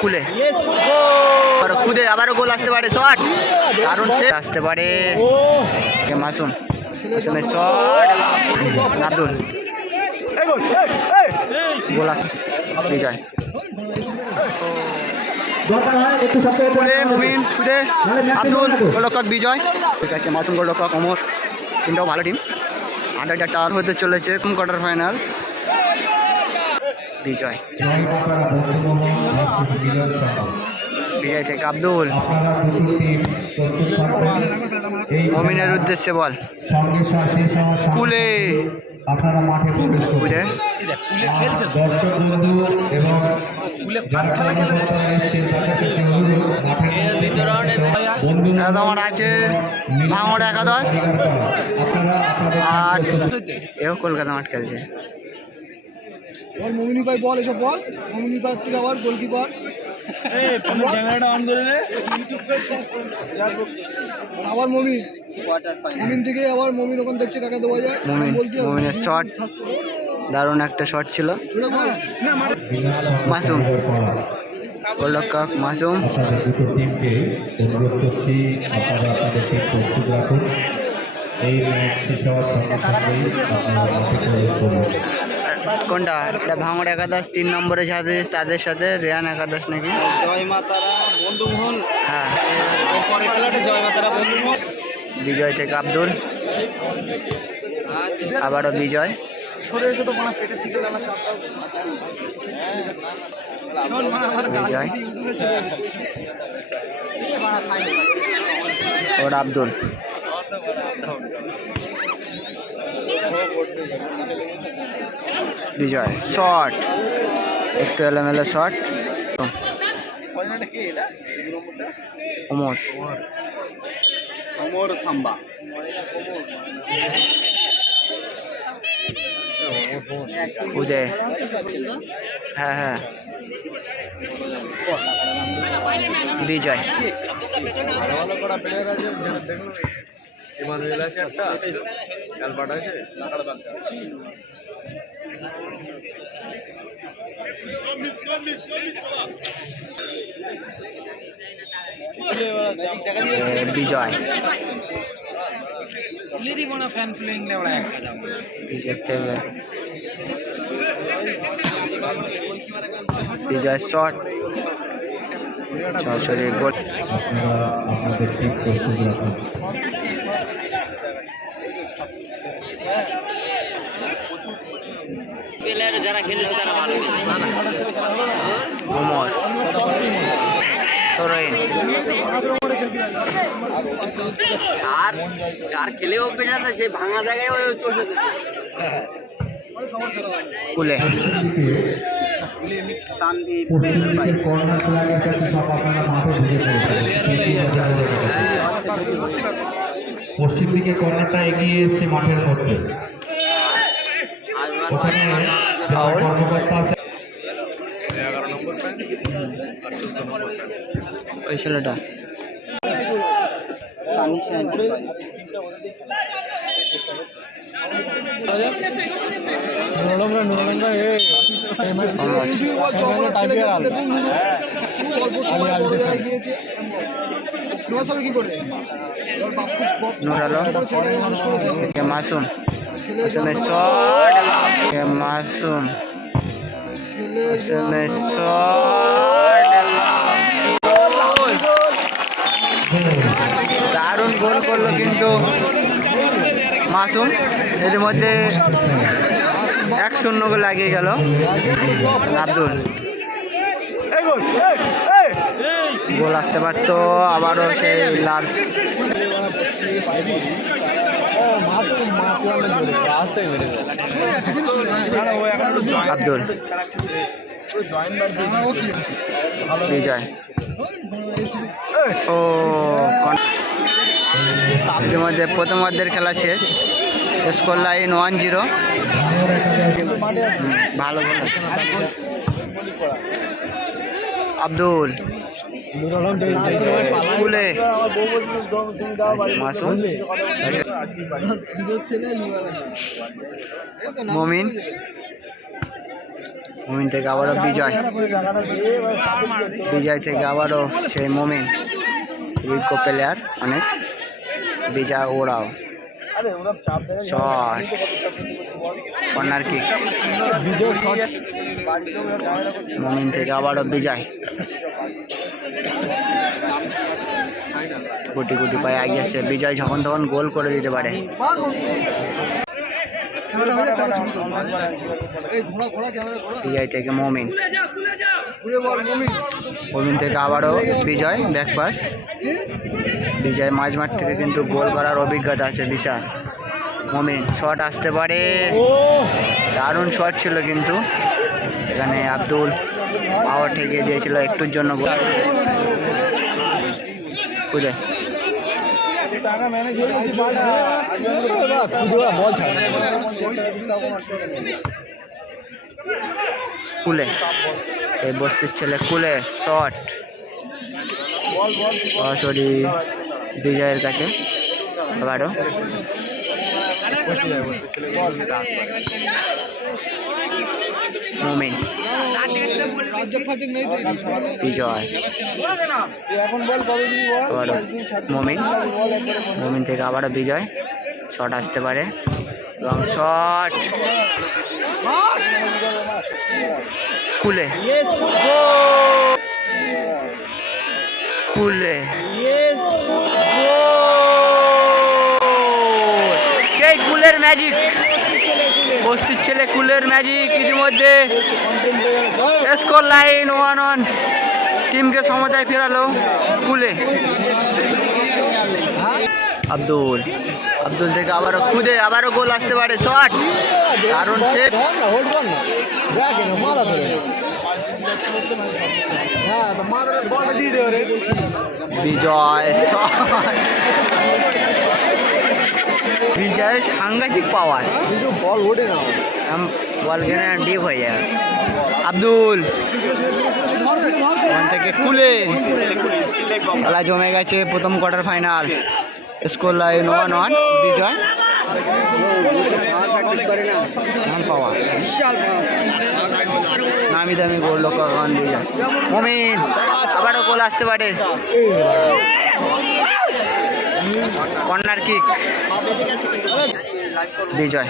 কুলে আর খুদে আবারও গোল আসতে পারে, শট কারণ সে আসতে পারে মাসুম, মাসুমের শট আব্দুল, গোল আসতে বিজয় মুমিন খুদে আব্দুল গোলরক্ষক বিজয়। ঠিক আছে, মাসুম গোলরক্ষক অমর, তিনটাও ভালো টিম। আড্ডাটা টাওয়ার হতে চলেছে কোয়ার্টার ফাইনাল। বিজয় বিজয় থেকে আব্দুল, মমিনের উদ্দেশ্যে বল, কুলে আপনারা মাঠে প্রবেশ করুন। দর্শক বন্ধু এবং তোমার আছে ভাঙড় একাদশ আর এও কলকাতা মাঠ খেলছে। মমিনী ভাই বল, এসব বল। মমিনী ভাই থেকে আবার গোলকিপার ক্যামেরাটা অন করে দে। আবার মমিন, মমিন থেকে আবার মমিন ওখান দেখছে কাকা দেওয়া যায়। মমিনের শট দারুণ একটা শট ছিল। মাসুম গোলরক্ষক মাসুম, দুটো টিমকে অনুরোধ করছি আপনারা আপনাদের টিম প্রস্তুত রাখুন। এই ম্যাচ শেষ হওয়ার সঙ্গে সঙ্গেই আপনারা মাঠে প্রবেশ করুন। কোনটা এটা? ভাঙড় একাদশ 3 নম্বরে যাদের তাদের সাথে রেয়ান একাদশ নাকি জয় মাতারা বন্ধুমহল। হ্যাঁ, এরপরে খেলাটা জয় মাতারা বন্ধুমহল। বিজয় থেকে আব্দুল, আবারও বিজয়, সরে এসে তো মানে পেটের দিকে লাগা চাপটা বিজয় ওর আব্দুল, বিজয় শট, একটু এলোমেলো শট, ওমর অমর সাম্বা। উদয়, হ্যাঁ হ্যাঁ বিজয়, ভালো ভালো করা প্লেয়ার আছে, দেখুন ইমানুয়েল আছে, একটা অ্যালবার্ট আছে। বিজয় বিজয় শট সরাসরি গোল। আপনারা আপনাদের টিম প্রস্তুত রাখুন। যারা খেললে তারা ভালো। ওমর তরইন, আর যার খেলেও পেটে না সে ভাঙা জায়গায় চলছে। কুলে পশ্চিম দিকে কর্নার ফ্ল্যাগের কাছে সব আপনারা মাঠে ঢুকে পড়েছেন। পশ্চিম দিকে কর্নারটা এগিয়ে এসছে মাঠের মধ্যে। ওখানে যারা কর্মকর্তা আছে, 11 নম্বর প্যান্ট আর 14 নম্বর প্যান্ট। ওই ছেলেটা নুর আলম, মাসুম, মাসুমের শট, মাসুম, মাসুমের শট, দারুণ গোল করলো কিন্তু মাসুম। এর মধ্যে 1-0 গোল লাগিয়ে গেল আব্দুল। গোল আসতে পারতো, আবারও সেই লাল আব্দুল, বিজয় ও ইতিমধ্যে প্রথম অর্ধের খেলা শেষ, স্কোর লাইন 1-0। ভালো গোল আব্দুল, কুলে মাসুম, মমিন, মোমিন থেকে আবারও বিজয়, বিজয় থেকে আবারও সেই মোমিন, উইকো প্লেয়ার অনেক, বিজয় ওরাও শট, কর্নার কিক, মোমিন থেকে আবারও বিজয়, গুটি গুটি পায়ে এগিয়ে আসছে বিজয়, যখন তখন গোল করে দিতে পারে। বিজয় থেকে মোমিন, মোমিন থেকে আবারও বিজয়, ব্যাক পাস, বিজয় মাঝমাঠ থেকে কিন্তু গোল করার অভিজ্ঞতা আছে বিশাল। মোমিন শট আসতে পারে, দারুণ শট ছিল কিন্তু এখানে আব্দুল পাওয়ার ঠেকিয়ে দিয়েছিল একটুর জন্য। বুঝলে কুলে, সেই বস্তির ছেলে কুলে শট সরাসরি বিজয়ের কাছে। আবারও মোমিন, বিজয়, আবারও মোমিন, মোমিন থেকে আবারও বিজয়, শট আসতে পারে, লং শট, কুলে, কুলে, সেই কুলের ম্যাজিক, বস্তির ছেলে কুলের ম্যাজিক ইতিমধ্যে স্কোর লাইন 1-1, টিমকে সমতায় ফেরালো কুলে। আব্দুল, আব্দুল থেকে আবারও খুদে, আবারও গোল আসতে পারে, শট, দারুণ সেভ, বিজয় শট, বিজয় সাংঘাতিক পাওয়ার, বল ওঠে না, বল কেন ডিপ হয়ে যায়। আব্দুল ওখান থেকে খুলে, খেলা জমে গেছে, প্রথম কোয়ার্টার ফাইনাল, স্কোর লাইন 1-1, বিজয়, বিশাল পাওয়ার, নামি দামি গোল লক্ষ্য বিজয়। মোমিন আবারও গোল আসতে পারে, কর্নার কিক, বিজয়,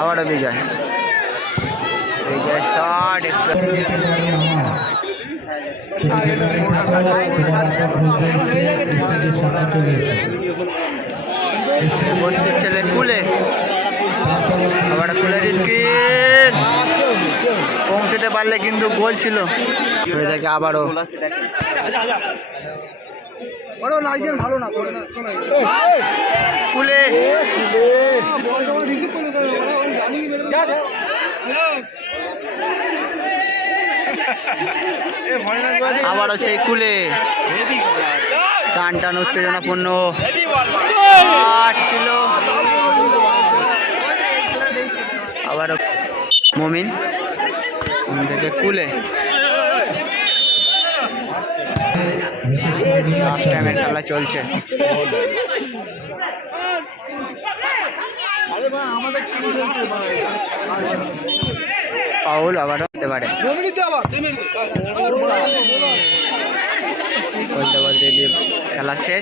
আবারও বিজয়, বিজয় শট, বস্তির ছেলে কুলে, আবার কুলের স্কিল, পৌঁছতে পারলে কিন্তু গোল ছিল। থেকে আবারও কুলে, আবারও সেই কুলে, টান টান উত্তেজনাপূর্ণ ছিল। আবারও মোমিন থেকে কুলে, লাস্ট টাইমের খেলা চলছে। পাউল আবারও আসতে পারে, বলতে বলতে খেলা শেষ।